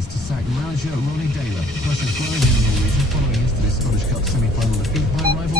wins to sack manager Ronnie Daler, plus a growing reason following yesterday's Scottish Cup semi-final defeat by rival